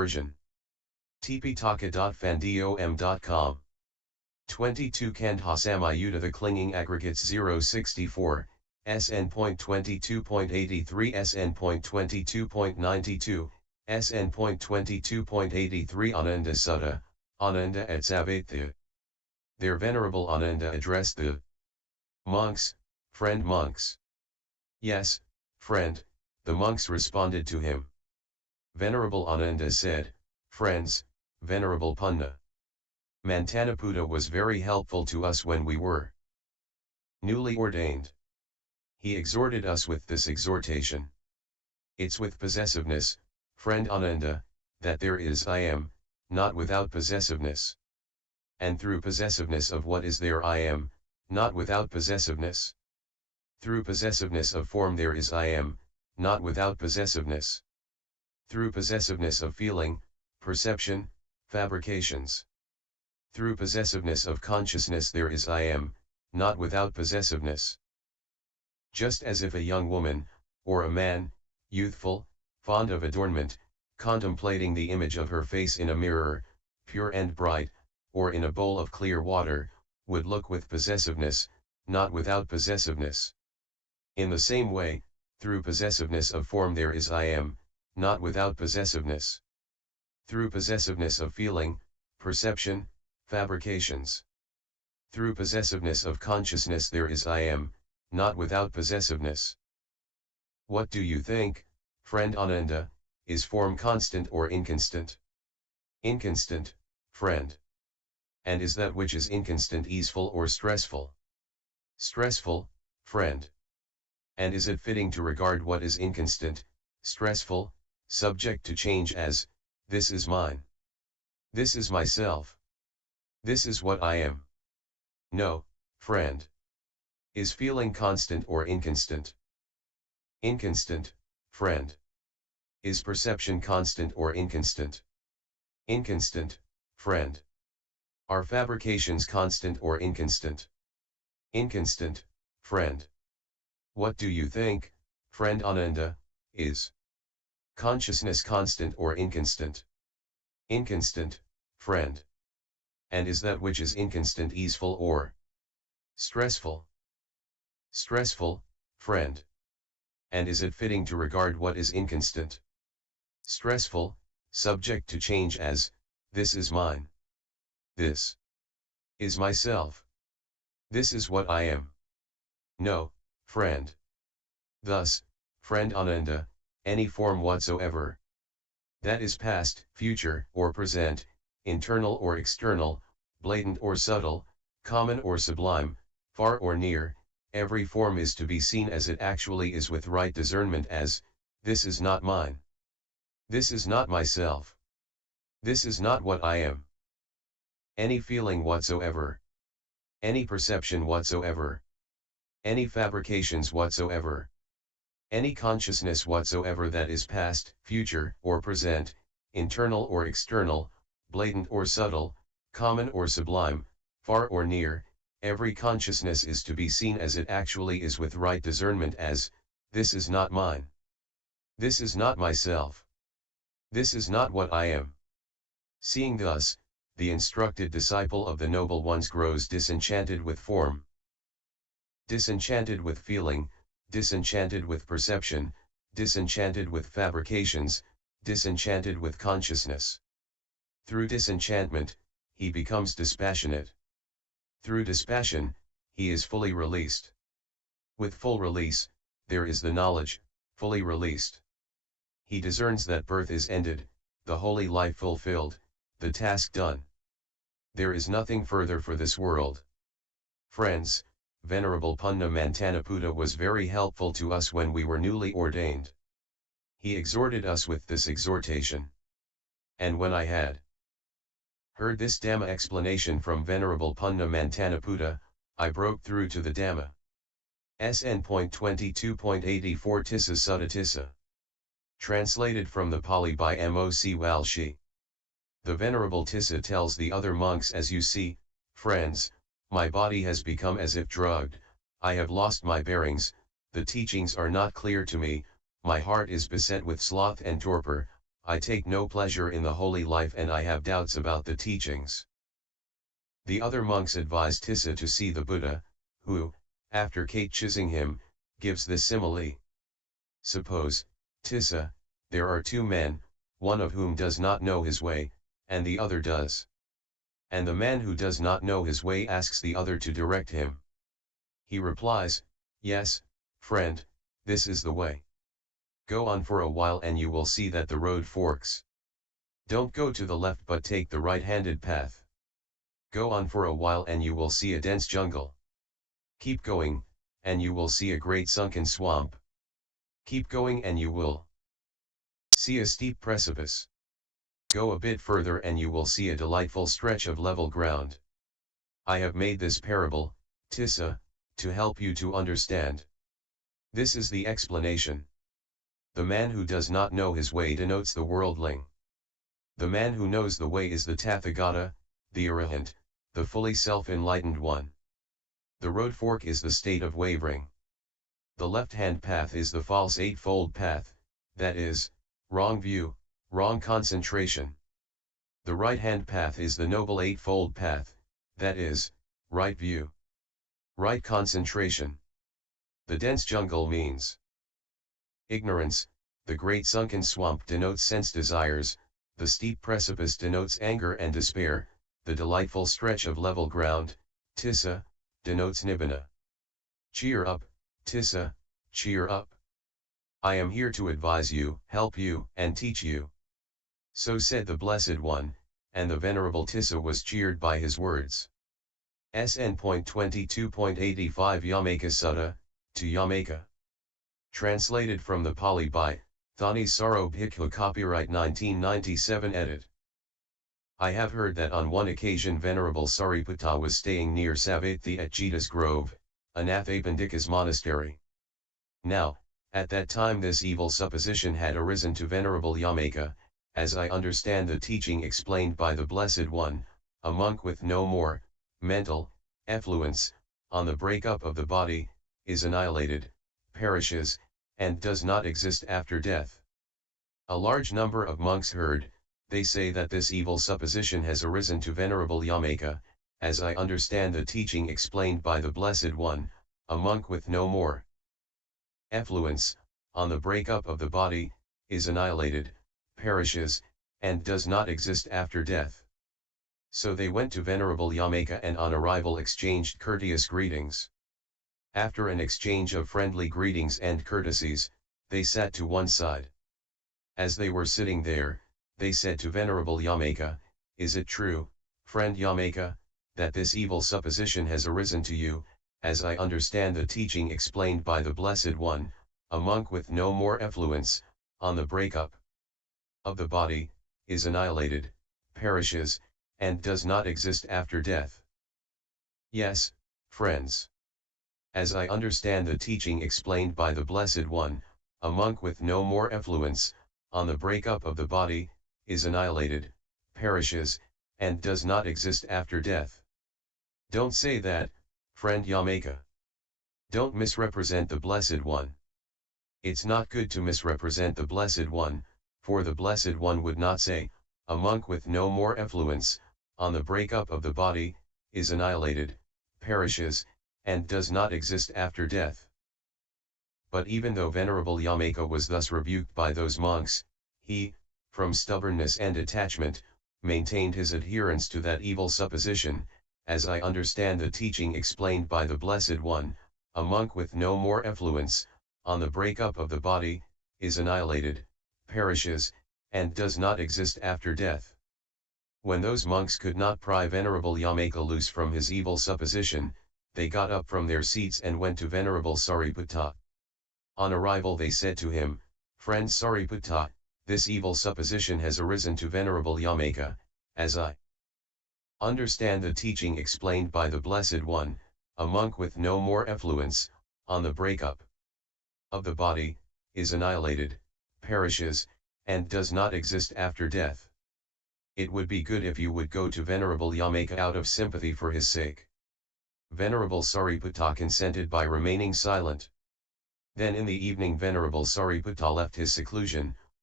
version. Tipitaka.fandom.com. 22 Khandha-samyutta-The Clinging-Aggregates 064, SN.22.83-SN.22.92, SN.22.83 Ananda Sutta, Ananda at Savatthi. Their Venerable Ananda addressed the monks, "Friend monks." "Yes, friend," the monks responded to him. Venerable Ananda said, "Friends, Venerable Punna Mantaniputta was very helpful to us when we were newly ordained. He exhorted us with this exhortation. It's with possessiveness, friend Ananda, that there is I am, not without possessiveness. And through possessiveness of what is there I am, not without possessiveness. Through possessiveness of form there is I am, not without possessiveness. Through possessiveness of feeling, perception, fabrications. Through possessiveness of consciousness there is I am, not without possessiveness. Just as if a young woman, or a man, youthful, fond of adornment, contemplating the image of her face in a mirror, pure and bright, or in a bowl of clear water, would look with possessiveness, not without possessiveness. In the same way, through possessiveness of form there is I am, not without possessiveness. Through possessiveness of feeling, perception, fabrications. Through possessiveness of consciousness there is I am, not without possessiveness. What do you think, friend Ananda, is form constant or inconstant? Inconstant, friend. And is that which is inconstant easeful or stressful? Stressful, friend. And is it fitting to regard what is inconstant, stressful, subject to change as, this is mine. This is myself. This is what I am? No, friend. Is feeling constant or inconstant? Inconstant, friend. Is perception constant or inconstant? Inconstant, friend. Are fabrications constant or inconstant? Inconstant, friend. What do you think, friend Ananda, is consciousness constant or inconstant? Inconstant, friend. And is that which is inconstant easeful or stressful? Stressful, friend. And is it fitting to regard what is inconstant, stressful, subject to change as, this is mine. This is myself. This is what I am? No, friend. Thus, friend Ananda, any form whatsoever, that is past, future, or present, internal or external, blatant or subtle, common or sublime, far or near, every form is to be seen as it actually is with right discernment as, this is not mine. This is not myself. This is not what I am. Any feeling whatsoever, any perception whatsoever, any fabrications whatsoever, any consciousness whatsoever that is past, future, or present, internal or external, blatant or subtle, common or sublime, far or near, every consciousness is to be seen as it actually is with right discernment as, this is not mine. This is not myself. This is not what I am. Seeing thus, the instructed disciple of the Noble Ones grows disenchanted with form, disenchanted with feeling, disenchanted with perception, disenchanted with fabrications, disenchanted with consciousness. Through disenchantment, he becomes dispassionate. Through dispassion, he is fully released. With full release, there is the knowledge, fully released. He discerns that birth is ended, the holy life fulfilled, the task done. There is nothing further for this world. Friends, Venerable Punna Mantaniputta was very helpful to us when we were newly ordained. He exhorted us with this exhortation. And when I had heard this Dhamma explanation from Venerable Punna Mantaniputta, I broke through to the Dhamma. SN.22.84-Sutta. Translated from the Pali by Moc Walshi. The Venerable Tissa tells the other monks, as you see, friends, my body has become as if drugged, I have lost my bearings, the teachings are not clear to me, my heart is beset with sloth and torpor, I take no pleasure in the holy life and I have doubts about the teachings. The other monks advise Tissa to see the Buddha, who, after catechising him, gives this simile. Suppose, Tissa, there are two men, one of whom does not know his way, and the other does. And the man who does not know his way asks the other to direct him. He replies, "Yes, friend, this is the way. Go on for a while and you will see that the road forks. Don't go to the left but take the right-handed path. Go on for a while and you will see a dense jungle. Keep going, and you will see a great sunken swamp. Keep going and you will see a steep precipice. Go a bit further and you will see a delightful stretch of level ground. I have made this parable, Tissa, to help you to understand. This is the explanation. The man who does not know his way denotes the worldling. The man who knows the way is the Tathagata, the Arahant, the fully self-enlightened one. The road fork is the state of wavering. The left-hand path is the false eightfold path, that is, wrong view, wrong concentration. The right-hand path is the noble eightfold path, that is, right view, right concentration. The dense jungle means ignorance, the great sunken swamp denotes sense desires, the steep precipice denotes anger and despair, the delightful stretch of level ground, Tissa, denotes nibbana. Cheer up, Tissa, cheer up. I am here to advise you, help you, and teach you. So said the Blessed One, and the Venerable Tissa was cheered by his words. SN.22.83 Sutta, to Yamaka. Translated from the Pali by Thani Saro Bhikkhu, copyright 1997, edit. I have heard that on one occasion Venerable Sariputta was staying near Savatthi at Jita's Grove, Anathapindika's monastery. Now, at that time this evil supposition had arisen to Venerable Yamaka, as I understand the teaching explained by the Blessed One, a monk with no more mental effluence, on the breakup of the body, is annihilated, perishes, and does not exist after death. A large number of monks heard, they say that this evil supposition has arisen to Venerable Yamaka, as I understand the teaching explained by the Blessed One, a monk with no more effluence, on the breakup of the body, is annihilated, perishes, and does not exist after death. So they went to Venerable Yamaka and on arrival exchanged courteous greetings. After an exchange of friendly greetings and courtesies, they sat to one side. As they were sitting there, they said to Venerable Yamaka, "Is it true, friend Yamaka, that this evil supposition has arisen to you, as I understand the teaching explained by the Blessed One, a monk with no more effluence, on the breakup of the body, is annihilated, perishes, and does not exist after death?" Yes, friends. As I understand the teaching explained by the Blessed One, a monk with no more effluence, on the breakup of the body, is annihilated, perishes, and does not exist after death. Don't say that, friend Yamaka. Don't misrepresent the Blessed One. It's not good to misrepresent the Blessed One, for the Blessed One would not say, a monk with no more effluence, on the breakup of the body, is annihilated, perishes, and does not exist after death. But even though Venerable Yamaka was thus rebuked by those monks, he, from stubbornness and attachment, maintained his adherence to that evil supposition, as I understand the teaching explained by the Blessed One, a monk with no more effluence, on the breakup of the body, is annihilated, perishes, and does not exist after death. When those monks could not pry Venerable Yamaka loose from his evil supposition, they got up from their seats and went to Venerable Sariputta. On arrival they said to him, "Friend Sariputta, this evil supposition has arisen to Venerable Yamaka, as I understand the teaching explained by the Blessed One, a monk with no more effluence, on the breakup of the body, is annihilated, perishes, and does not exist after death. It would be good if you would go to Venerable Yamaka out of sympathy for his sake." Venerable Sariputta consented by remaining silent. Then in the evening Venerable Sariputta left his seclusion,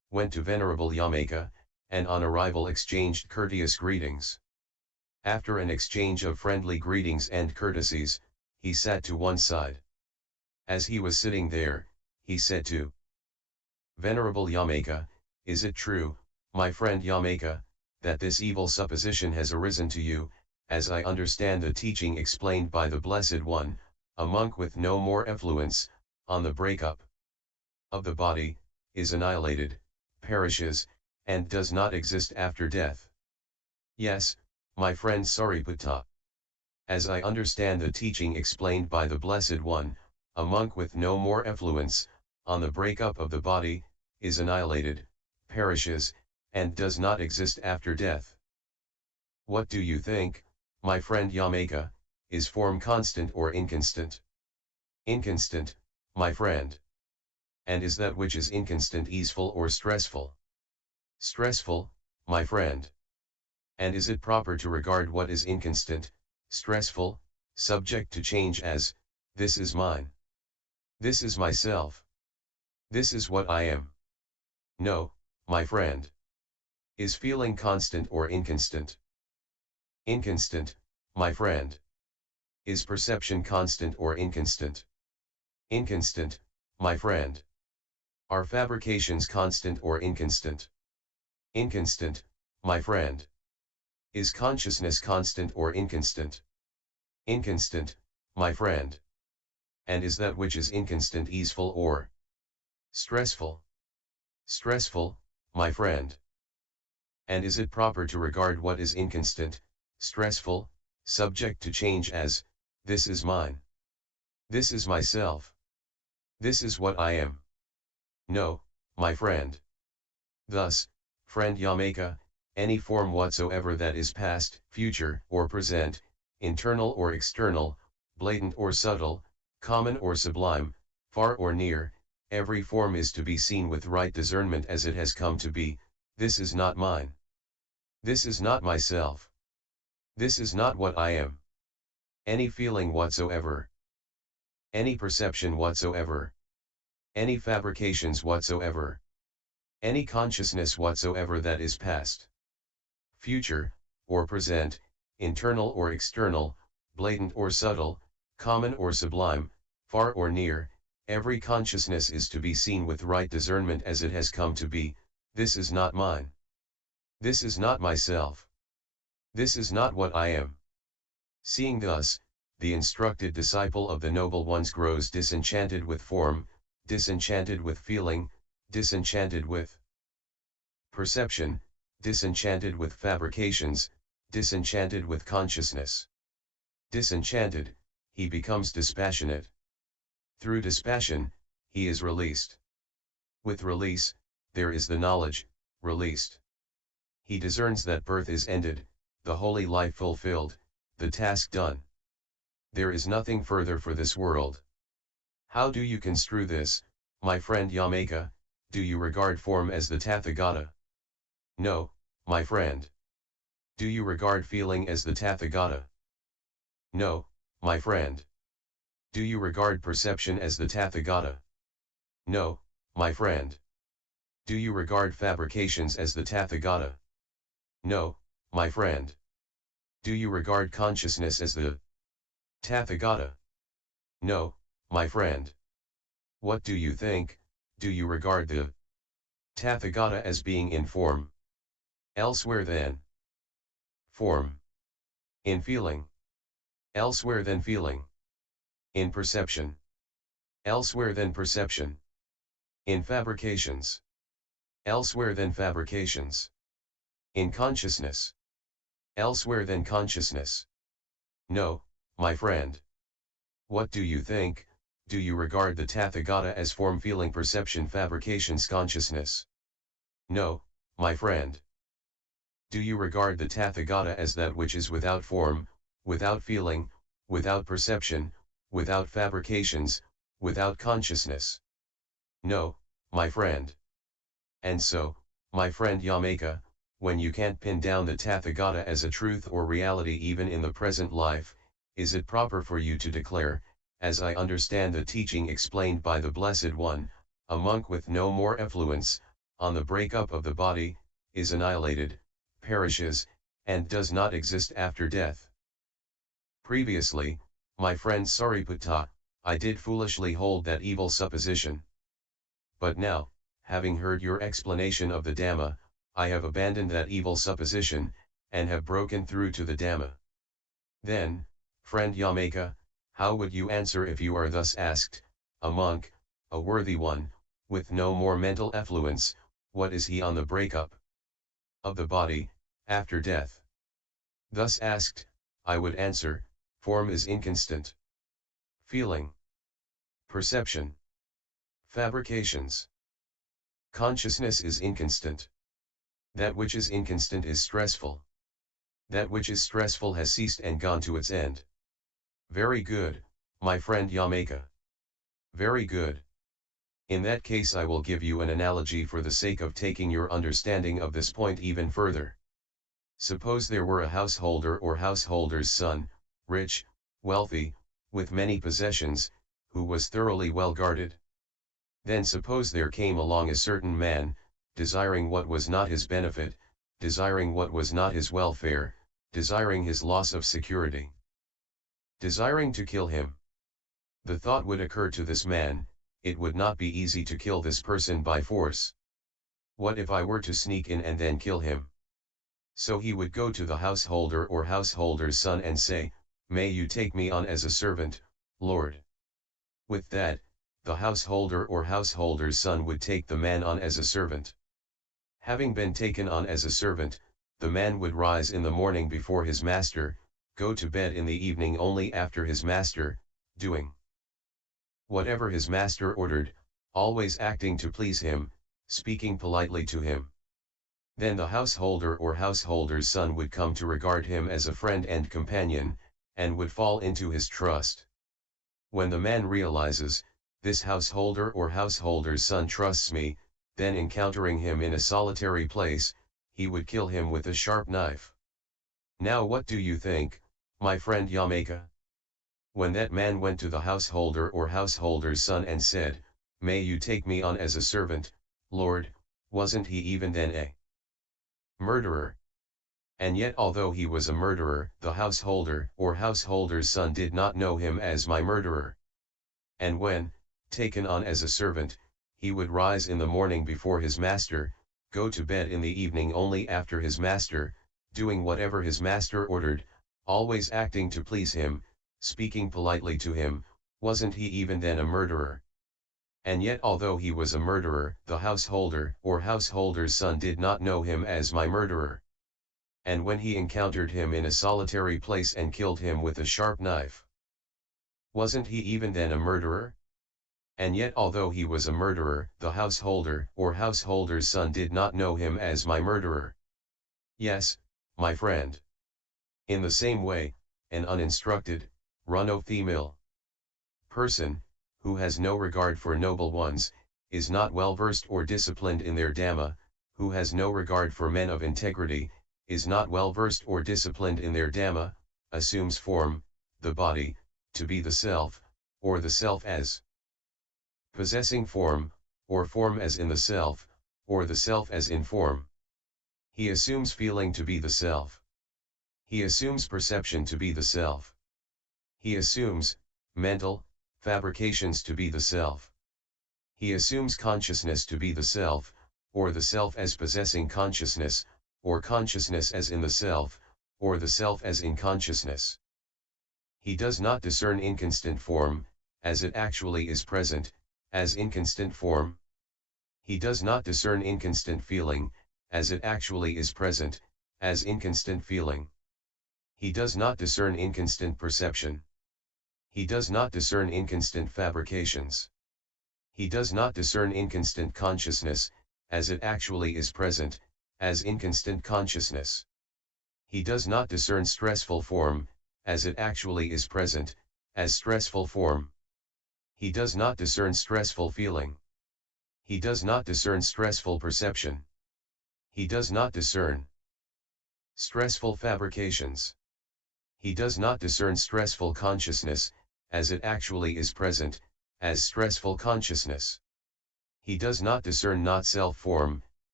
went to Venerable Yamaka, and on arrival exchanged courteous greetings. After an exchange of friendly greetings and courtesies, he sat to one side. As he was sitting there, he said to Venerable Yamaka, "Is it true, my friend Yamaka, that this evil supposition has arisen to you, as I understand the teaching explained by the Blessed One, a monk with no more effluence, on the breakup of the body, is annihilated, perishes, and does not exist after death?" "Yes, my friend Sariputta. As I understand the teaching explained by the Blessed One, a monk with no more effluence, on the breakup of the body, is annihilated, perishes, and does not exist after death." "What do you think, my friend Yamaka, is form constant or inconstant?" "Inconstant, my friend." "And is that which is inconstant easeful or stressful?" "Stressful, my friend." "And is it proper to regard what is inconstant, stressful, subject to change as, this is mine, this is myself, this is what I am?" "No, my friend." "Is feeling constant or inconstant?" "Inconstant, my friend." "Is perception constant or inconstant?" "Inconstant, my friend." "Are fabrications constant or inconstant?" "Inconstant, my friend." "Is consciousness constant or inconstant?" "Inconstant, my friend." "And is that which is inconstant easeful or stressful?" "Stressful, my friend." "And is it proper to regard what is inconstant, stressful, subject to change as, this is mine, this is myself, this is what I am?" "No, my friend." Thus, friend Yamaka, any form whatsoever that is past, future, or present, internal or external, blatant or subtle, common or sublime, far or near, every form is to be seen with right discernment as it has come to be. This is not mine. This is not myself. This is not what I am. Any feeling whatsoever, any perception whatsoever, any fabrications whatsoever, any consciousness whatsoever that is past, future, or present, internal or external, blatant or subtle, common or sublime, far or near, every consciousness is to be seen with right discernment as it has come to be. This is not mine. This is not myself. This is not what I am. Seeing thus, the instructed disciple of the Noble Ones grows disenchanted with form, disenchanted with feeling, disenchanted with perception, disenchanted with fabrications, disenchanted with consciousness. Disenchanted, he becomes dispassionate. Through dispassion, he is released. With release, there is the knowledge, released. He discerns that birth is ended, the holy life fulfilled, the task done. There is nothing further for this world. How do you construe this, my friend Yamaka? Do you regard form as the Tathagata? No, my friend. Do you regard feeling as the Tathagata? No, my friend. Do you regard perception as the Tathagata? No, my friend. Do you regard fabrications as the Tathagata? No, my friend. Do you regard consciousness as the Tathagata? No, my friend. What do you think? Do you regard the Tathagata as being in form? Elsewhere than form. In feeling. Elsewhere than feeling. In perception. Elsewhere than perception. In fabrications. Elsewhere than fabrications. In consciousness. Elsewhere than consciousness. No, my friend. What do you think? Do you regard the Tathagata as form, feeling, perception, fabrications, consciousness? No, my friend. Do you regard the Tathagata as that which is without form, without feeling, without perception, without fabrications, without consciousness? No, my friend. And so, my friend Yamaka, when you can't pin down the Tathagata as a truth or reality even in the present life, is it proper for you to declare, as I understand the teaching explained by the Blessed One, a monk with no more effluence, on the breakup of the body, is annihilated, perishes, and does not exist after death. Previously, my friend Sariputta, I did foolishly hold that evil supposition. But now, having heard your explanation of the Dhamma, I have abandoned that evil supposition, and have broken through to the Dhamma. Then, friend Yamaka, how would you answer if you are thus asked, a monk, a worthy one, with no more mental effluence, what is he on the breakup of the body, after death? Thus asked, I would answer, form is inconstant. Feeling, perception, fabrications, consciousness is inconstant. That which is inconstant is stressful. That which is stressful has ceased and gone to its end. Very good, my friend Yamaka. Very good. In that case I will give you an analogy for the sake of taking your understanding of this point even further. Suppose there were a householder or householder's son, rich, wealthy, with many possessions, who was thoroughly well guarded. Then suppose there came along a certain man, desiring what was not his benefit, desiring what was not his welfare, desiring his loss of security, desiring to kill him. The thought would occur to this man, it would not be easy to kill this person by force. What if I were to sneak in and then kill him? So he would go to the householder or householder's son and say, may you take me on as a servant, Lord. With that, the householder or householder's son would take the man on as a servant. Having been taken on as a servant, the man would rise in the morning before his master, go to bed in the evening only after his master, doing whatever his master ordered, always acting to please him, speaking politely to him. Then the householder or householder's son would come to regard him as a friend and companion, and would fall into his trust. When the man realizes, this householder or householder's son trusts me, then encountering him in a solitary place, he would kill him with a sharp knife. Now what do you think, my friend Yamaka? When that man went to the householder or householder's son and said, may you take me on as a servant, Lord, wasn't he even then a murderer? And yet although he was a murderer, the householder or householder's son did not know him as my murderer. And when, taken on as a servant, he would rise in the morning before his master, go to bed in the evening only after his master, doing whatever his master ordered, always acting to please him, speaking politely to him, wasn't he even then a murderer? And yet although he was a murderer, the householder or householder's son did not know him as my murderer. And when he encountered him in a solitary place and killed him with a sharp knife, wasn't he even then a murderer? And yet although he was a murderer, the householder or householder's son did not know him as my murderer. Yes, my friend. In the same way, an uninstructed, run-of-the-mill person, who has no regard for noble ones, is not well versed or disciplined in their Dhamma, who has no regard for men of integrity, is not well versed or disciplined in their Dhamma, assumes form, the body, to be the self, or the self as possessing form, or form as in the self, or the self as in form. He assumes feeling to be the self. He assumes perception to be the self. He assumes mental fabrications to be the self. He assumes consciousness to be the self, or the self as possessing consciousness, or consciousness as in the self, or the self as in consciousness. He does not discern inconstant form, as it actually is present, as inconstant form. He does not discern inconstant feeling, as it actually is present, as inconstant feeling. He does not discern inconstant perception. He does not discern inconstant fabrications. He does not discern inconstant consciousness, as it actually is present, as inconstant consciousness. He does not discern stressful form, as it actually is present, as stressful form. He does not discern stressful feeling. He does not discern stressful perception. He does not discern stressful fabrications. He does not discern stressful consciousness, as it actually is present, as stressful consciousness. He does not discern not self form,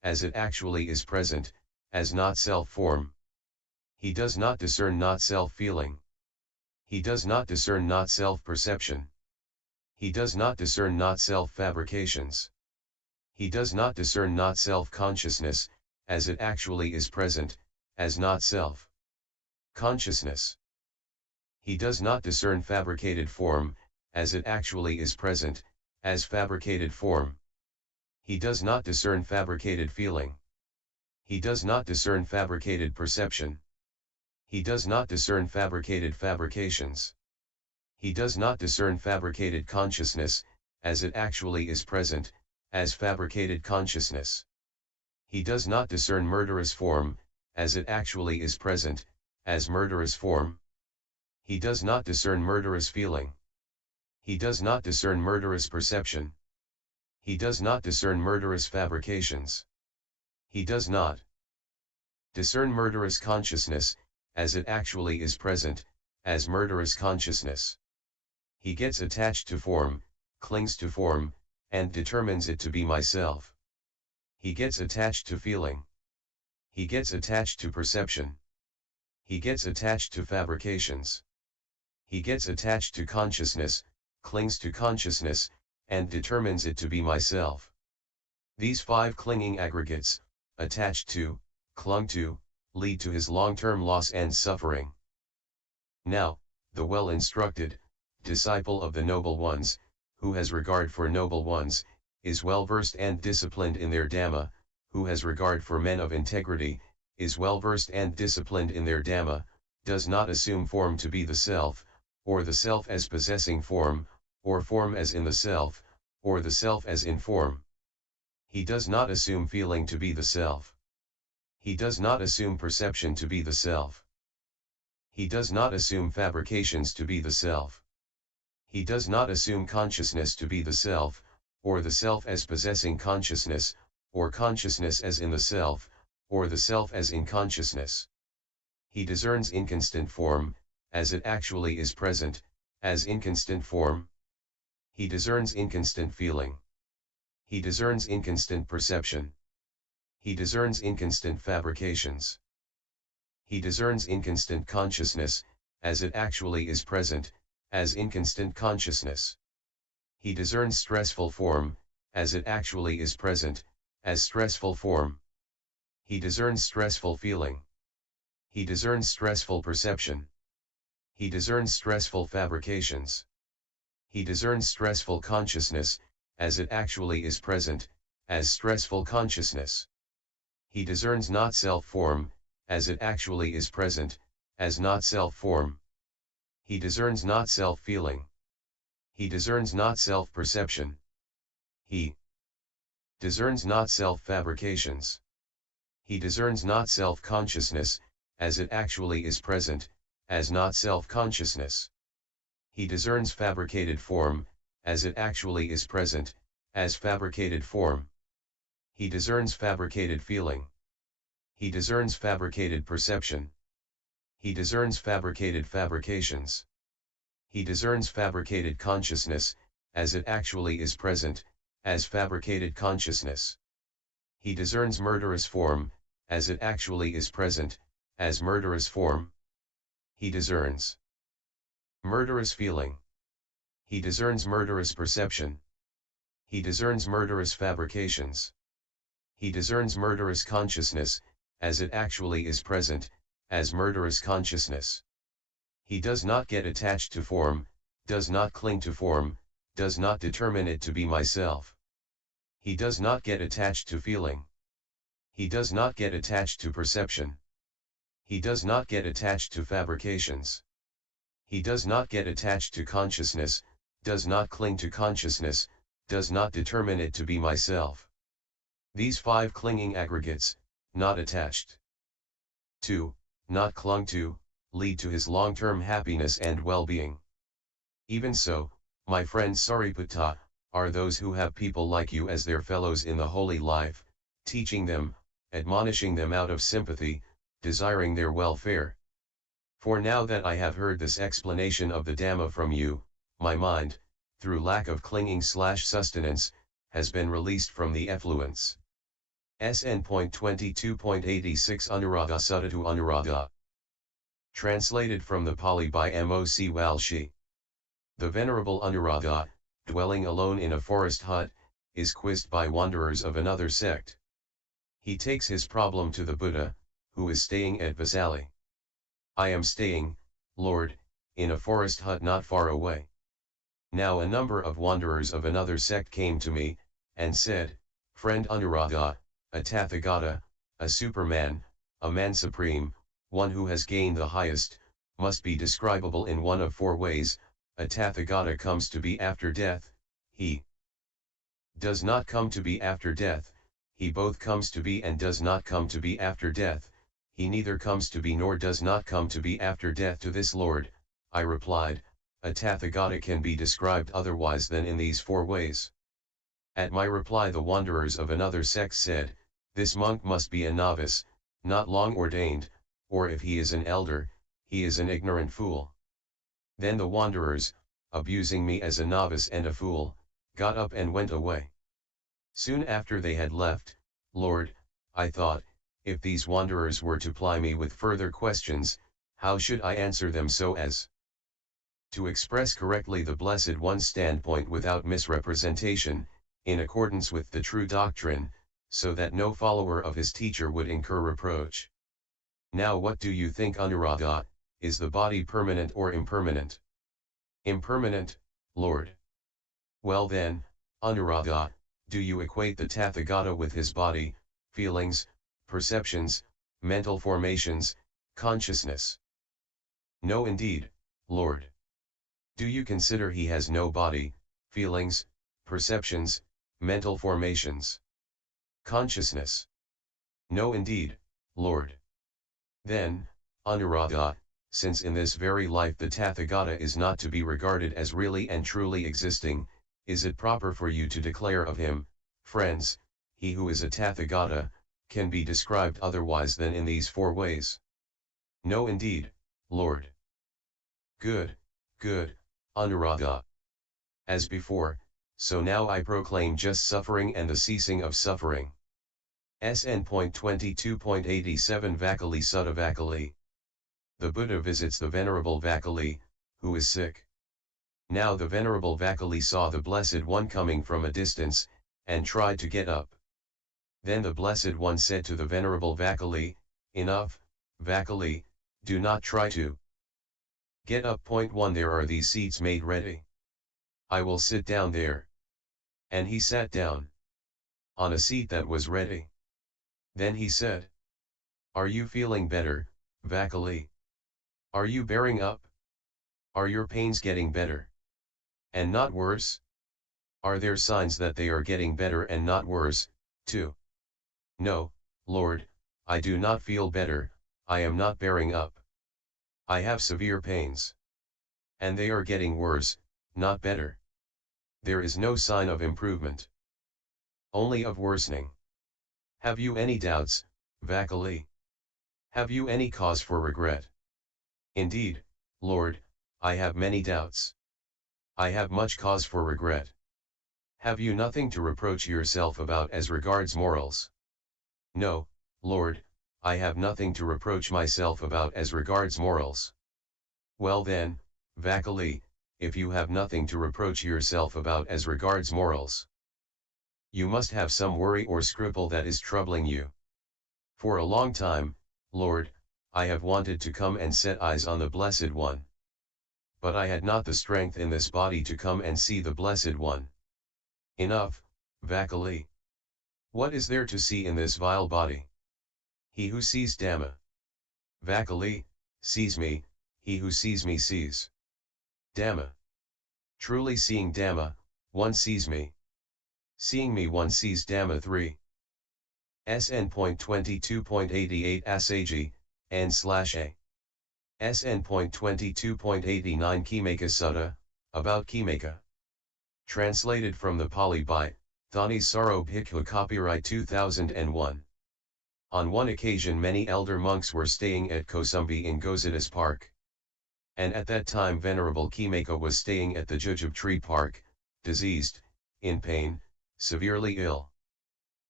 as it actually is present, as not self-form. He does not discern not self-feeling. He does not discern not self-perception. He does not discern not self-fabrications. He does not discern not self-consciousness, as it actually is present, as not self-consciousness. He does not discern fabricated form, as it actually is present, as fabricated form. He does not discern fabricated feeling. He does not discern fabricated perception. He does not discern fabricated fabrications. He does not discern fabricated consciousness, as it actually is present, as fabricated consciousness. He does not discern murderous form, as it actually is present, as murderous form. He does not discern murderous feeling. He does not discern murderous perception. He does not discern murderous fabrications. He does not discern murderous consciousness, as it actually is present, as murderous consciousness. He gets attached to form, clings to form, and determines it to be myself. He gets attached to feeling. He gets attached to perception. He gets attached to fabrications. He gets attached to consciousness, clings to consciousness, and determines it to be myself. These 5 clinging aggregates, attached to, clung to, lead to his long-term loss and suffering. Now, the well-instructed, disciple of the noble ones, who has regard for noble ones, is well-versed and disciplined in their Dhamma, who has regard for men of integrity, is well-versed and disciplined in their Dhamma, does not assume form to be the self, or the self as possessing form, or form as in the self, or the self as in form. He does not assume feeling to be the self. He does not assume perception to be the self. He does not assume fabrications to be the self. He does not assume consciousness to be the self, or the self as possessing consciousness, or consciousness as in the self, or the self as in consciousness. He discerns inconstant form, as it actually is present, as inconstant form. He discerns inconstant feeling. He discerns inconstant perception. He discerns inconstant fabrications. He discerns inconstant consciousness, as it actually is present, as inconstant consciousness. He discerns stressful form, as it actually is present, as stressful form. He discerns stressful feeling. He discerns stressful perception. He discerns stressful fabrications. He discerns stressful consciousness, as it actually is present, as stressful consciousness. He discerns not self-form, as it actually is present, as not self-form. He discerns not self-feeling. He discerns not self-perception. He discerns not self-fabrications. He discerns not self-consciousness, as it actually is present, as not self-consciousness. He discerns fabricated form, as it actually is present, as fabricated form. He discerns fabricated feeling. He discerns fabricated perception. He discerns fabricated fabrications. He discerns fabricated consciousness, as it actually is present, as fabricated consciousness. He discerns murderous form, as it actually is present, as murderous form. He discerns murderous feeling. He discerns murderous perception. He discerns murderous fabrications. He discerns murderous consciousness, as it actually is present, as murderous consciousness. He does not get attached to form, does not cling to form, does not determine it to be myself. He does not get attached to feeling. He does not get attached to perception. He does not get attached to fabrications. He does not get attached to consciousness, does not cling to consciousness, does not determine it to be myself. These 5 clinging aggregates, not attached to, not clung to, lead to his long-term happiness and well-being. Even so, my friend Sariputta, are those who have people like you as their fellows in the holy life, teaching them, admonishing them out of sympathy, desiring their welfare. For now that I have heard this explanation of the Dhamma from you, my mind, through lack of clinging/sustenance, has been released from the effluence. SN.22.86 Anuradha-sutta to Anuradha. Translated from the Pali by Moc Walshi. The Venerable Anuradha, dwelling alone in a forest hut, is quizzed by wanderers of another sect. He takes his problem to the Buddha, who is staying at Vasali. I am staying, Lord, in a forest hut not far away. Now a number of wanderers of another sect came to me, and said, Friend Anuradha, a Tathagata, a Superman, a man supreme, one who has gained the highest, must be describable in one of four ways. A Tathagata comes to be after death, he does not come to be after death, he both comes to be and does not come to be after death, he neither comes to be nor does not come to be after death. To this Lord, I replied, a Tathagata can be described otherwise than in these four ways. At my reply the wanderers of another sect said, this monk must be a novice, not long ordained, or if he is an elder, he is an ignorant fool. Then the wanderers, abusing me as a novice and a fool, got up and went away. Soon after they had left, Lord, I thought, if these wanderers were to ply me with further questions, how should I answer them so as to express correctly the Blessed One's standpoint without misrepresentation, in accordance with the true doctrine, so that no follower of his teacher would incur reproach. Now what do you think, Anuradha, is the body permanent or impermanent? Impermanent, Lord. Well then, Anuradha, do you equate the Tathagata with his body, feelings, perceptions, mental formations, consciousness? No indeed, Lord. Do you consider he has no body, feelings, perceptions, mental formations, consciousness? No indeed, Lord. Then, Anuradha, since in this very life the Tathagata is not to be regarded as really and truly existing, is it proper for you to declare of him, friends, he who is a Tathagata, can be described otherwise than in these four ways? No indeed, Lord. Good, good, Anuradha. As before, so now I proclaim just suffering and the ceasing of suffering. SN.22.87 Vakali Sutta Vakali. The Buddha visits the Venerable Vakali, who is sick. Now the Venerable Vakali saw the Blessed One coming from a distance, and tried to get up. Then the Blessed One said to the Venerable Vakali, enough, Vakali, do not try to get up. 1 There are these seats made ready. I will sit down there. And he sat down on a seat that was ready. Then he said, are you feeling better, Vakali? Are you bearing up? Are your pains getting better? And not worse? Are there signs that they are getting better and not worse, too? No, Lord, I do not feel better, I am not bearing up. I have severe pains. And they are getting worse, not better. There is no sign of improvement. Only of worsening. Have you any doubts, Vakali? Have you any cause for regret? Indeed, Lord, I have many doubts. I have much cause for regret. Have you nothing to reproach yourself about as regards morals? No, Lord, I have nothing to reproach myself about as regards morals. Well then, Vakali, if you have nothing to reproach yourself about as regards morals, you must have some worry or scruple that is troubling you. For a long time, Lord, I have wanted to come and set eyes on the Blessed One. But I had not the strength in this body to come and see the Blessed One. Enough, Vakali. What is there to see in this vile body? He who sees Dhamma, Vakali, sees me, he who sees me sees Dhamma. Truly seeing Dhamma, one sees me. Seeing me one sees Dhamma. 3. SN.22.88 Asagi, N/A. SN.22.89 Kimaka Sutta, about Kimaka. Translated from the Pali by Thani Saro Bhikkhu, copyright 2001. On one occasion many elder monks were staying at Kosumbi in Gosidas Park. And at that time Venerable Kimaka was staying at the Jujube Tree Park, diseased, in pain, severely ill.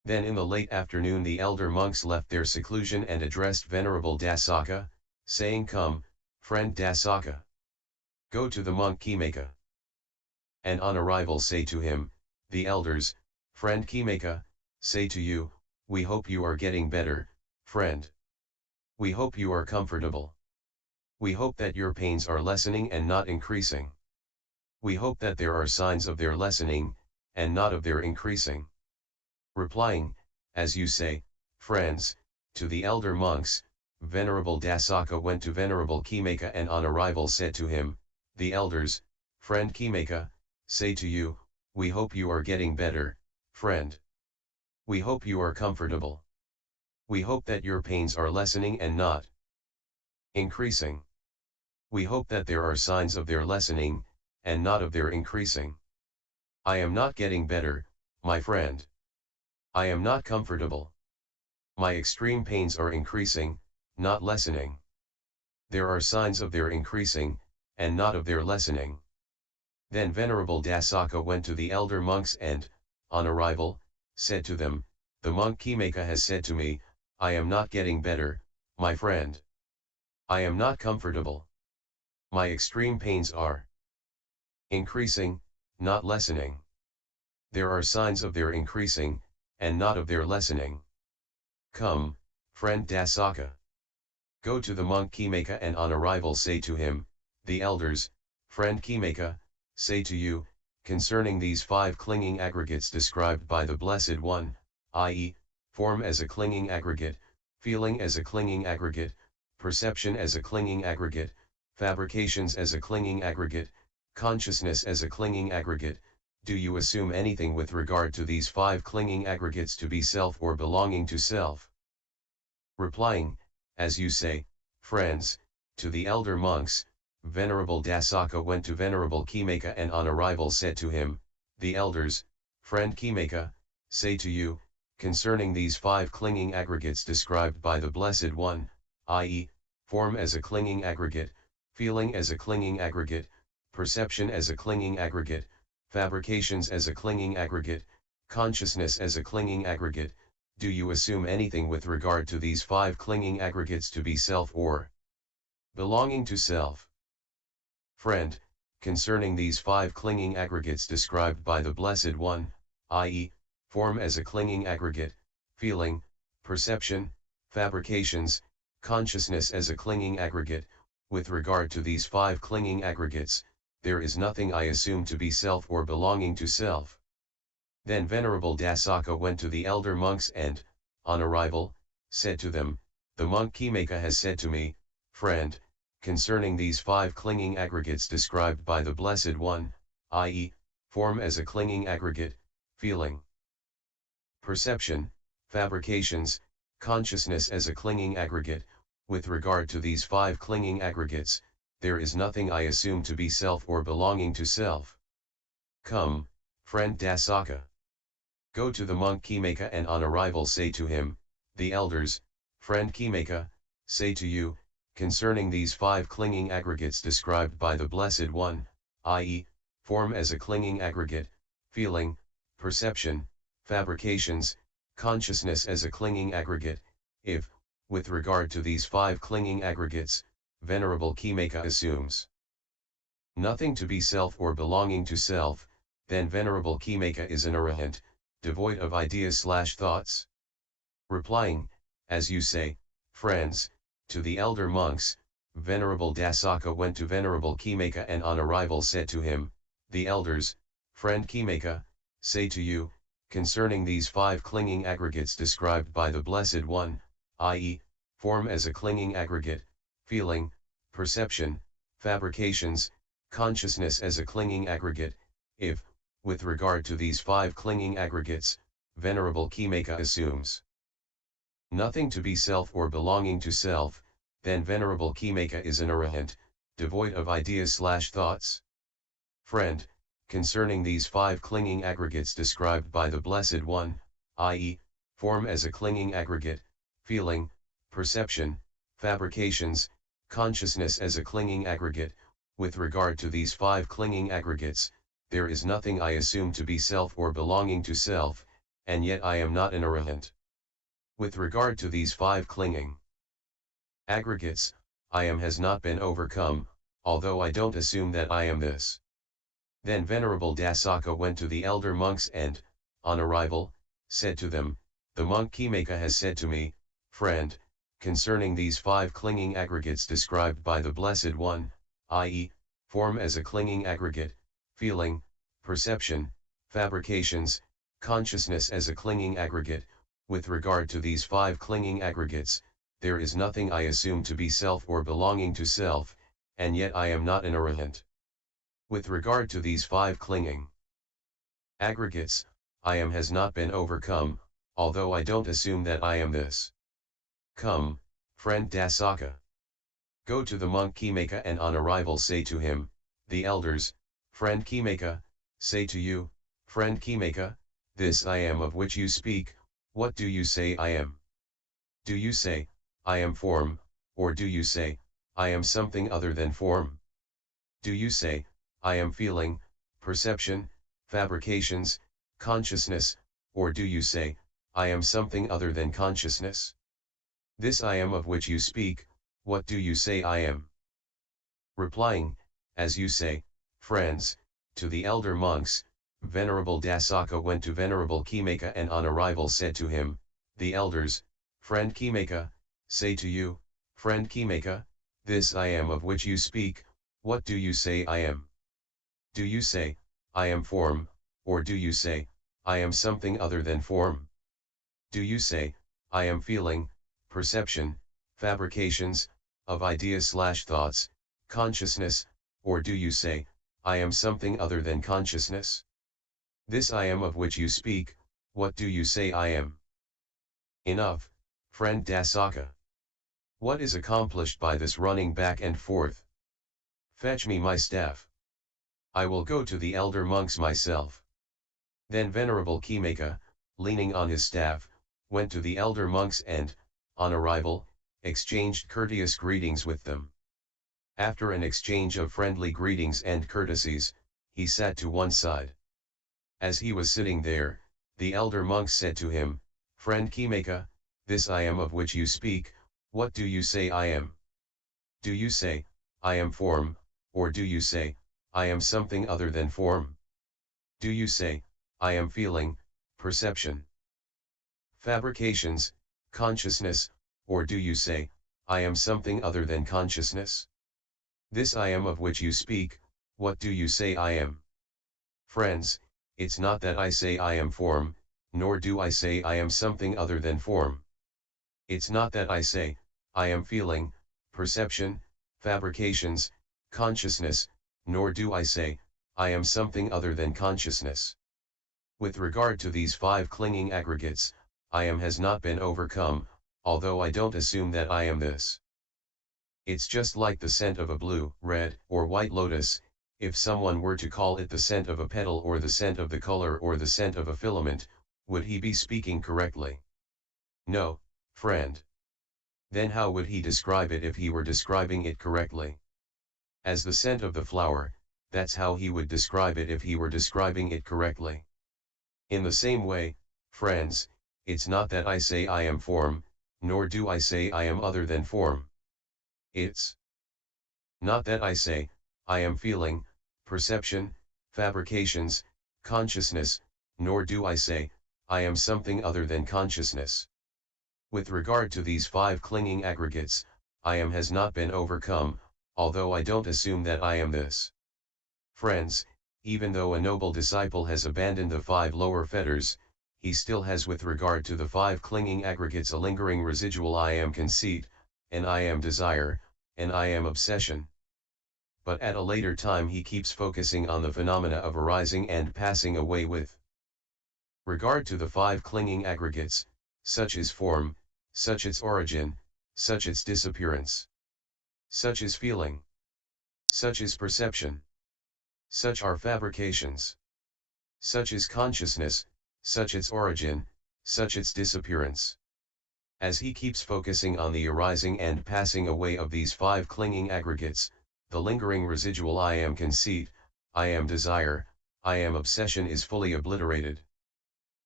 Then in the late afternoon the elder monks left their seclusion and addressed Venerable Dasaka, saying, "Come, friend Dasaka. Go to the monk Kimeka." And on arrival say to him, the elders, "Friend Kimeka, say to you, we hope you are getting better, friend. We hope you are comfortable. We hope that your pains are lessening and not increasing. We hope that there are signs of their lessening, and not of their increasing." Replying, as you say, friends, to the elder monks, Venerable Dasaka went to Venerable Kimeka and on arrival said to him, the elders, "Friend Kimeka, say to you, we hope you are getting better, friend. We hope you are comfortable. We hope that your pains are lessening and not increasing. We hope that there are signs of their lessening, and not of their increasing. I am not getting better, my friend. I am not comfortable. My extreme pains are increasing, not lessening. There are signs of their increasing, and not of their lessening." Then Venerable Dasaka went to the elder monks and, on arrival, said to them, "The monk Kimeka has said to me, I am not getting better, my friend. I am not comfortable. My extreme pains are increasing, not lessening. There are signs of their increasing, and not of their lessening. Come, friend Dasaka. Go to the monk Kimeka and on arrival say to him, the elders, friend Kimeka, say to you, concerning these 5 clinging aggregates described by the Blessed One, i.e., form as a clinging aggregate, feeling as a clinging aggregate, perception as a clinging aggregate, fabrications as a clinging aggregate, consciousness as a clinging aggregate, do you assume anything with regard to these 5 clinging aggregates to be self or belonging to self?" Replying, as you say, friends, to the elder monks, Venerable Dasaka went to Venerable Kimeka and on arrival said to him, the elders, friend Kimeka, say to you, concerning these 5 clinging aggregates described by the Blessed One, i.e., form as a clinging aggregate, feeling as a clinging aggregate, perception as a clinging aggregate, fabrications as a clinging aggregate, consciousness as a clinging aggregate, do you assume anything with regard to these 5 clinging aggregates to be self or belonging to self? Friend, concerning these 5 clinging aggregates described by the Blessed One, i.e., form as a clinging aggregate, feeling, perception, fabrications, consciousness as a clinging aggregate, with regard to these 5 clinging aggregates, there is nothing I assume to be self or belonging to self. Then Venerable Dasaka went to the elder monks and, on arrival, said to them, the monk Kimeka has said to me, friend, concerning these 5 clinging aggregates described by the Blessed One, i.e., form as a clinging aggregate, feeling, perception, fabrications, consciousness as a clinging aggregate, with regard to these 5 clinging aggregates, there is nothing I assume to be self or belonging to self. Come, friend Dasaka. Go to the monk Kimeka and on arrival say to him, the elders, friend Kimeka, say to you, concerning these 5 clinging aggregates described by the Blessed One, i.e., form as a clinging aggregate, feeling, perception, fabrications, consciousness as a clinging aggregate, if, with regard to these 5 clinging aggregates, Venerable Kimeka assumes nothing to be self or belonging to self, then Venerable Kimeka is an arahant, devoid of ideas/thoughts. Replying, as you say, friends, to the elder monks, Venerable Dasaka went to Venerable Kimeka and on arrival said to him, the elders, friend Kimeka, say to you, concerning these 5 clinging aggregates described by the Blessed One, i.e., form as a clinging aggregate, feeling, perception, fabrications, consciousness as a clinging aggregate, if, with regard to these 5 clinging aggregates, Venerable Kimeka assumes nothing to be self or belonging to self, then Venerable Kimeka is an arahant, devoid of ideas/thoughts. Friend, concerning these 5 clinging aggregates described by the Blessed One, i.e., form as a clinging aggregate, feeling, perception, fabrications, consciousness as a clinging aggregate, with regard to these 5 clinging aggregates, there is nothing I assume to be self or belonging to self, and yet I am not an arahant. With regard to these 5 clinging aggregates, I am has not been overcome, although I don't assume that I am this. Then Venerable Dasaka went to the elder monks and, on arrival, said to them, the monk Kimeka has said to me, friend, concerning these 5 clinging aggregates described by the Blessed One, i.e., form as a clinging aggregate, feeling, perception, fabrications, consciousness as a clinging aggregate, with regard to these 5 clinging aggregates, there is nothing I assume to be self or belonging to self, and yet I am not an arahant. With regard to these 5 clinging aggregates, I am has not been overcome, although I don't assume that I am this. Come, friend Dasaka. Go to the monk Kimeka and on arrival say to him, the elders, friend Kimeka, say to you, friend Kimeka, this I am of which you speak, what do you say I am? Do you say, I am form, or do you say, I am something other than form? Do you say, I am feeling, perception, fabrications, consciousness, or do you say, I am something other than consciousness? This I am of which you speak, what do you say I am? Replying, as you say, friends, to the elder monks, Venerable Dasaka went to Venerable Kimeka and on arrival said to him, the elders, friend Kimeka, say to you, friend Kimeka, this I am of which you speak, what do you say I am? Do you say, I am form, or do you say, I am something other than form? Do you say, I am feeling, perception, fabrications, of ideas/thoughts, consciousness, or do you say, I am something other than consciousness? This I am of which you speak, what do you say I am? Enough, friend Dasaka. What is accomplished by this running back and forth? Fetch me my staff. I will go to the elder monks myself. Then Venerable Kimeka, leaning on his staff, went to the elder monks and, on arrival, exchanged courteous greetings with them. After an exchange of friendly greetings and courtesies, he sat to one side. As he was sitting there, the elder monks said to him, friend Kimeka, this I am of which you speak, what do you say I am? Do you say, I am form, or do you say, I am something other than form? Do you say, I am feeling, perception, fabrications, consciousness, or do you say, I am something other than consciousness? This I am of which you speak, what do you say I am? Friends, it's not that I say I am form, nor do I say I am something other than form. It's not that I say, I am feeling, perception, fabrications, consciousness, nor do I say, I am something other than consciousness. With regard to these 5 clinging aggregates, I am has not been overcome, although I don't assume that I am this. It's just like the scent of a blue, red, or white lotus. If someone were to call it the scent of a petal or the scent of the color or the scent of a filament, would he be speaking correctly? No, friend. Then how would he describe it if he were describing it correctly? As the scent of the flower, that's how he would describe it if he were describing it correctly. In the same way, friends, it's not that I say I am form, nor do I say I am other than form. It's not that I say, I am feeling, perception, fabrications, consciousness, nor do I say, I am something other than consciousness. With regard to these 5 clinging aggregates, I am has not been overcome, although I don't assume that I am this. Friends, even though a noble disciple has abandoned the 5 lower fetters, he still has with regard to the 5 clinging aggregates a lingering residual I am conceit, and I am desire, and I am obsession. But at a later time he keeps focusing on the phenomena of arising and passing away with regard to the 5 clinging aggregates, such is form, such its origin, such its disappearance. Such is feeling. Such is perception. Such are fabrications. Such is consciousness, such its origin, such its disappearance. As he keeps focusing on the arising and passing away of these 5 clinging aggregates, the lingering residual I am conceit, I am desire, I am obsession is fully obliterated.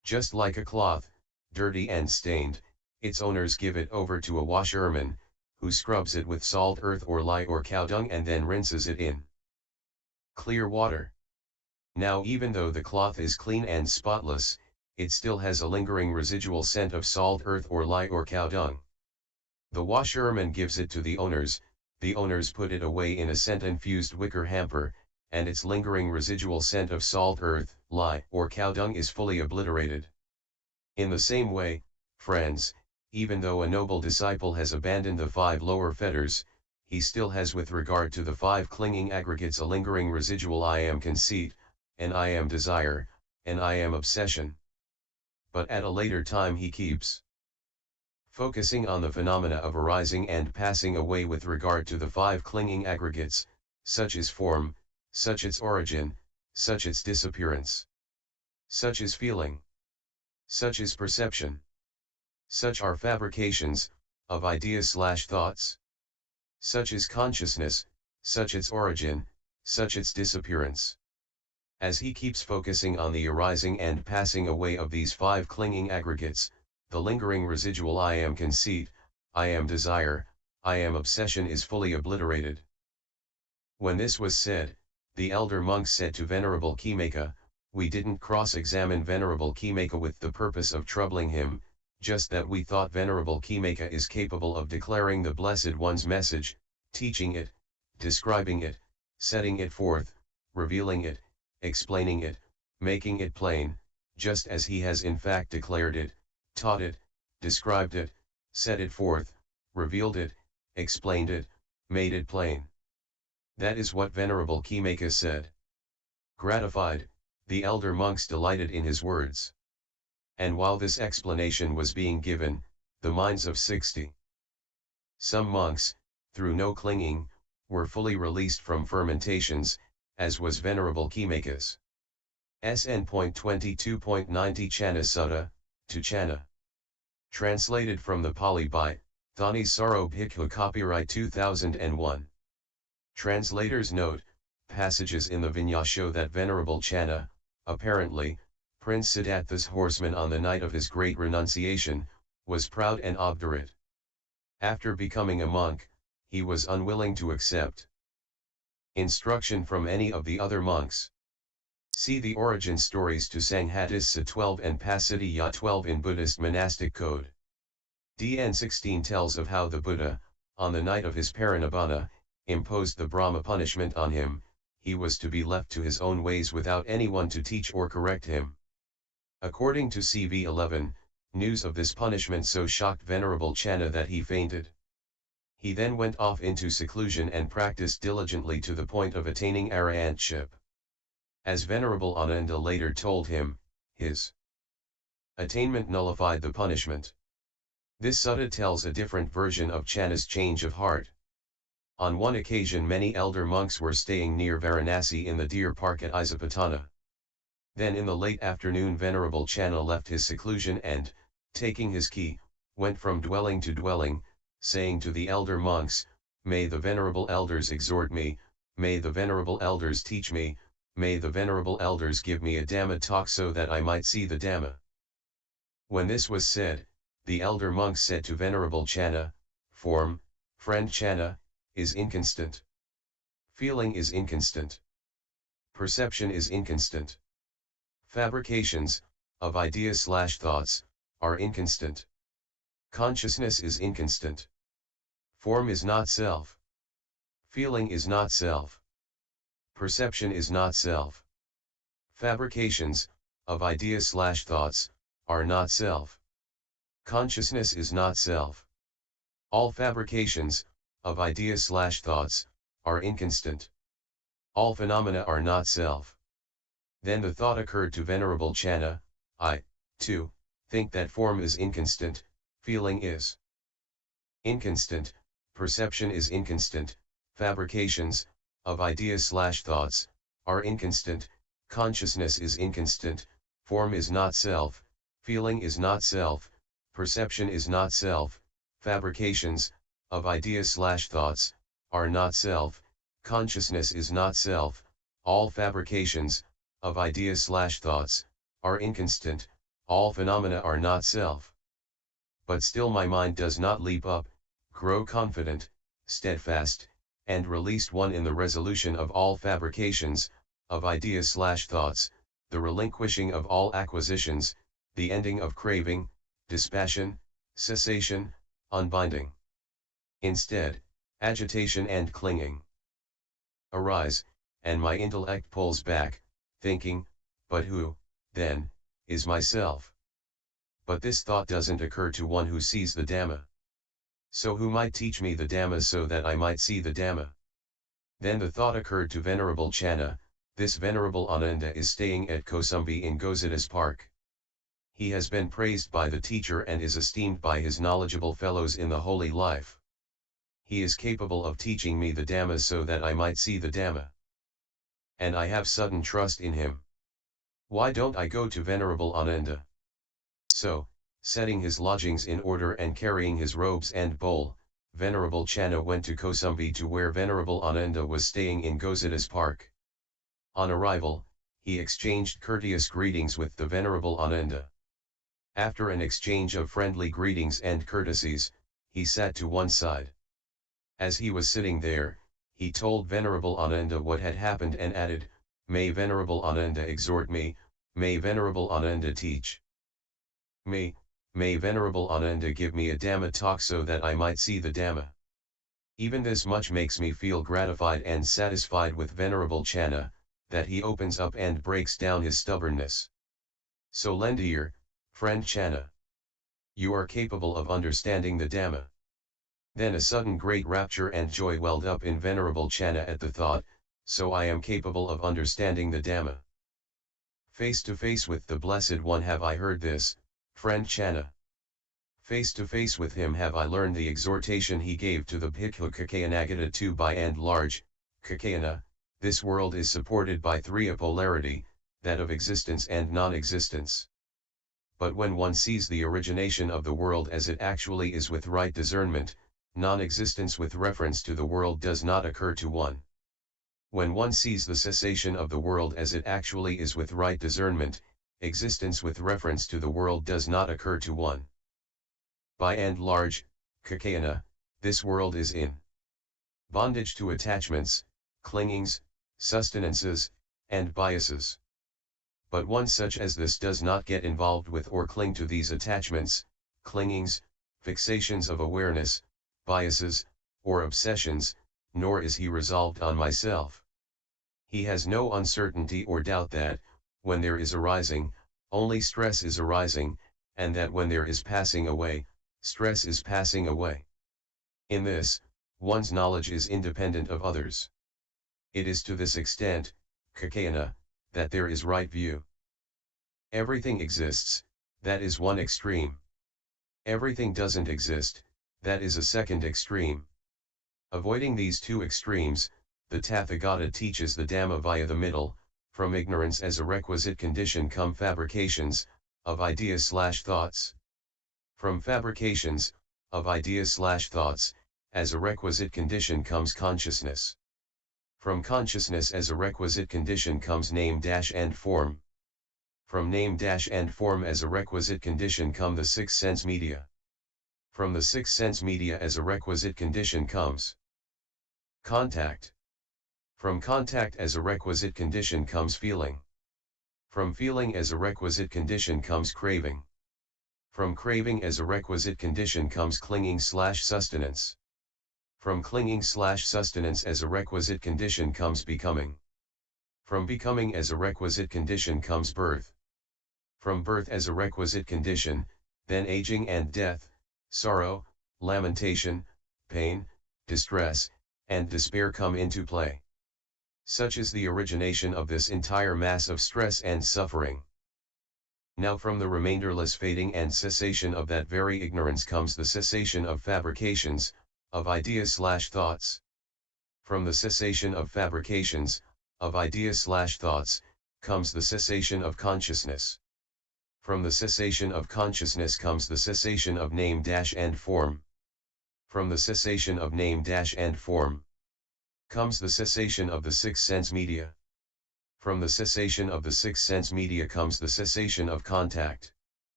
Just like a cloth, dirty and stained, its owners give it over to a washerman, who scrubs it with salt earth or lye or cow dung and then rinses it in clear water. Now even though the cloth is clean and spotless, it still has a lingering residual scent of salt earth or lye or cow dung. The washerman gives it to the owners put it away in a scent-infused wicker hamper, and its lingering residual scent of salt earth, lye, or cow dung is fully obliterated. In the same way, friends, even though a noble disciple has abandoned the 5 lower fetters, he still has with regard to the 5 clinging aggregates a lingering residual I am conceit, and I am desire, and I am obsession. But at a later time he keeps focusing on the phenomena of arising and passing away with regard to the 5 clinging aggregates, such is form, such its origin, such its disappearance. Such is feeling. Such is perception. Such are fabrications, of ideas/thoughts. Such is consciousness, such its origin, such its disappearance. As he keeps focusing on the arising and passing away of these 5 clinging aggregates, the lingering residual I am conceit, I am desire, I am obsession is fully obliterated. When this was said, the elder monks said to Venerable Khimaka, "We didn't cross-examine Venerable Khimaka with the purpose of troubling him, just that we thought Venerable Khimaka is capable of declaring the Blessed One's message, teaching it, describing it, setting it forth, revealing it, explaining it, making it plain, just as he has in fact declared it, taught it, described it, set it forth, revealed it, explained it, made it plain." That is what Venerable Khimaka said. Gratified, the elder monks delighted in his words. And while this explanation was being given, the minds of 60 some monks, through no clinging, were fully released from fermentations, as was Venerable Khimaka's. SN.22.90 Channa Sutta, to Channa. Translated from the Pali by Thani Saro Bhikkhu, copyright 2001. Translator's note: passages in the Vinaya show that Venerable Channa, apparently, Prince Siddhartha's horseman on the night of his great renunciation, was proud and obdurate. After becoming a monk, he was unwilling to accept instruction from any of the other monks. See the origin stories to Sanghatissa 12 and Pasiddhya 12 in Buddhist monastic code. DN 16 tells of how the Buddha, on the night of his parinibbana, imposed the Brahma punishment on him. He was to be left to his own ways without anyone to teach or correct him. According to CV 11, news of this punishment so shocked Venerable Channa that he fainted. He then went off into seclusion and practiced diligently to the point of attaining arahantship. As Venerable Ananda later told him, his attainment nullified the punishment. This sutta tells a different version of Channa's change of heart. On one occasion many elder monks were staying near Varanasi in the deer park at Isapatana. Then in the late afternoon Venerable Channa left his seclusion and, taking his key, went from dwelling to dwelling, saying to the elder monks, "May the Venerable Elders exhort me, may the Venerable Elders teach me, may the Venerable Elders give me a Dhamma talk so that I might see the Dhamma." When this was said, the elder monks said to Venerable Channa, "Form, friend Channa, is inconstant. Feeling is inconstant. Perception is inconstant. Fabrications, of ideas/thoughts, are inconstant. Consciousness is inconstant. Form is not self. Feeling is not self. Perception is not self. Fabrications, of ideas/thoughts, are not self. Consciousness is not self. All fabrications, of ideas/thoughts, are inconstant. All phenomena are not self. Then the thought occurred to Venerable Channa, "I, too, think that form is inconstant, feeling is inconstant, perception is inconstant, fabrications, of ideas/thoughts, are inconstant, consciousness is inconstant, form is not self, feeling is not self, perception is not self, fabrications, of ideas/thoughts, are not self, consciousness is not self, all fabrications, of ideas/thoughts, are inconstant, all phenomena are not self. But still my mind does not leap up, grow confident, steadfast, and released one in the resolution of all fabrications, of ideas/thoughts, the relinquishing of all acquisitions, the ending of craving, dispassion, cessation, unbinding. Instead, agitation and clinging arise, and my intellect pulls back, thinking, but who, then, is myself? But this thought doesn't occur to one who sees the Dhamma. So who might teach me the Dhamma so that I might see the Dhamma? Then the thought occurred to Venerable Channa. This Venerable Ananda is staying at Kosambi in Gozidas Park. He has been praised by the teacher and is esteemed by his knowledgeable fellows in the holy life. He is capable of teaching me the Dhamma so that I might see the Dhamma. And I have sudden trust in him. Why don't I go to Venerable Ananda? So, setting his lodgings in order and carrying his robes and bowl, Venerable Channa went to Kosambi to where Venerable Ananda was staying in Gozidas Park. On arrival, he exchanged courteous greetings with the Venerable Ananda. After an exchange of friendly greetings and courtesies, he sat to one side. As he was sitting there, he told Venerable Ananda what had happened and added, "May Venerable Ananda exhort me, may Venerable Ananda teach. May Venerable Ananda give me a Dhamma talk so that I might see the Dhamma." Even this much makes me feel gratified and satisfied with Venerable Channa, that he opens up and breaks down his stubbornness. So dear friend Channa, you are capable of understanding the Dhamma. Then a sudden great rapture and joy welled up in Venerable Channa at the thought, so I am capable of understanding the Dhamma. Face to face with the Blessed One have I heard this, friend Channa. Face to face with him have I learned the exhortation he gave to the Bhikkhu Nikayana to by and large, Nikayana, this world is supported by three: a polarity, that of existence and non-existence. But when one sees the origination of the world as it actually is with right discernment, non-existence with reference to the world does not occur to one. When one sees the cessation of the world as it actually is with right discernment, existence with reference to the world does not occur to one. By and large, Nikayana, this world is in bondage to attachments, clingings, sustenances, and biases. But one such as this does not get involved with or cling to these attachments, clingings, fixations of awareness, biases, or obsessions, nor is he resolved on myself. He has no uncertainty or doubt that, when there is arising, only stress is arising, and that when there is passing away, stress is passing away. In this, one's knowledge is independent of others. It is to this extent, Nikayana, that there is right view. Everything exists, that is one extreme. Everything doesn't exist, that is a second extreme. Avoiding these two extremes, the Tathagata teaches the Dhamma via the middle. From ignorance as a requisite condition come fabrications, of ideas/thoughts. From fabrications, of ideas/thoughts, as a requisite condition comes consciousness. From consciousness as a requisite condition comes name-and form. From name-and form as a requisite condition come the six sense media. From the six sense media as a requisite condition comes contact. From contact as a requisite condition comes feeling. From feeling as a requisite condition comes craving. From craving as a requisite condition comes clinging/sustenance. From clinging/sustenance as a requisite condition comes becoming. From becoming as a requisite condition comes birth. From birth as a requisite condition, then aging and death, sorrow, lamentation, pain, distress, and despair come into play. Such is the origination of this entire mass of stress and suffering. Now from the remainderless fading and cessation of that very ignorance comes the cessation of fabrications, of ideas/thoughts. From the cessation of fabrications, of ideas/thoughts, comes the cessation of consciousness. From the cessation of consciousness comes the cessation of name-and form. From the cessation of name-and form comes the cessation of the six sense media. From the cessation of the six sense media comes the cessation of contact.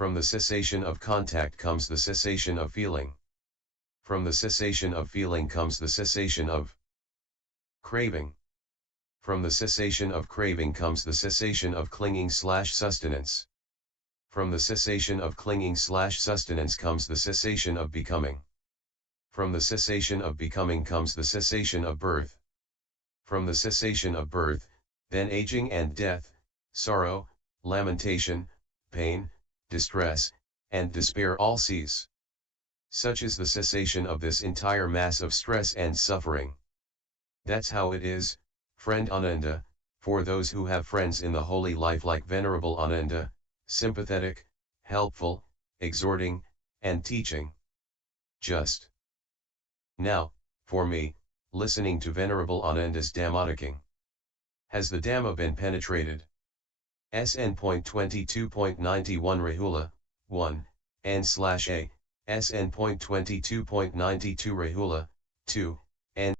From the cessation of contact comes the cessation of feeling. From the cessation of feeling comes the cessation of craving. From the cessation of craving comes the cessation of clinging/sustenance. From the cessation of clinging/sustenance comes the cessation of becoming. From the cessation of becoming comes the cessation of birth. From the cessation of birth, then aging and death, sorrow, lamentation, pain, distress, and despair all cease. Such is the cessation of this entire mass of stress and suffering. That's how it is, friend Ananda, for those who have friends in the holy life like Venerable Ananda, sympathetic, helpful, exhorting, and teaching. Just now, for me, listening to Venerable Ananda's Dhammaticing. Has the Dhamma been penetrated? SN.22.91 Rahula, 1, N/A, SN.22.92 Rahula, 2,